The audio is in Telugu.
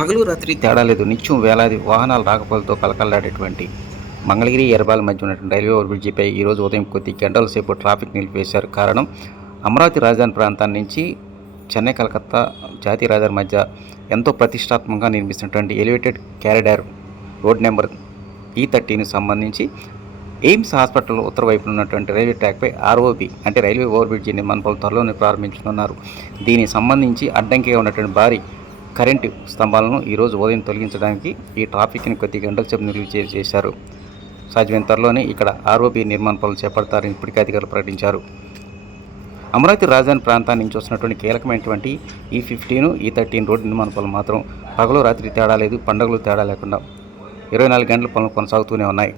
పగలు రాత్రి తేడా లేదు. నిత్యం వేలాది వాహనాల రాకపోకలతో పలకల్లాడేటువంటి మంగళగిరి ఎర్రబాల మధ్య ఉన్నటువంటి రైల్వే ఓవర్ బ్రిడ్జిపై ఈరోజు ఉదయం కొద్ది గంటల సేపు ట్రాఫిక్ నిలిపివేశారు. కారణం అమరావతి రాజధాని ప్రాంతాన్ని నుంచి చెన్నై కలకత్తా జాతీయ రహదారి మధ్య ఎంతో ప్రతిష్టాత్మకంగా నిర్మిస్తున్నటువంటి ఎలివేటెడ్ క్యారిడార్ రోడ్ నెంబర్ ఈ థర్టీని సంబంధించి ఎయిమ్స్ హాస్పిటల్ ఉత్తర వైపున ఉన్నటువంటి రైల్వే ట్రాక్పై ఆర్ఓబి అంటే రైల్వే ఓవర్ బ్రిడ్జి నిర్మాణ పనులు త్వరలోనే ప్రారంభించనున్నారు. దీనికి సంబంధించి అడ్డంకిగా ఉన్నటువంటి భారీ కరెంటు స్తంభాలను ఈరోజు ఉదయం తొలగించడానికి ఈ ట్రాఫిక్ని కొద్ది గంటల సేపు నిలువ చేశారు. సాధ్యమైన త్వరలోనే ఇక్కడ ఆర్ఓబీ నిర్మాణ పనులు చేపడతారని ఇప్పటికే అధికారులు ప్రకటించారు. అమరావతి రాజధాని ప్రాంతాన్ని నుంచి వస్తున్నటువంటి కీలకమైనటువంటి ఈ ఫిఫ్టీన్ ఈ థర్టీన్ రోడ్డు నిర్మాణ పనులు మాత్రం పగలు రాత్రి తేడా లేదు పండుగలు తేడా లేకుండా ఇరవై నాలుగు గంటల పనులు కొనసాగుతూనే ఉన్నాయి.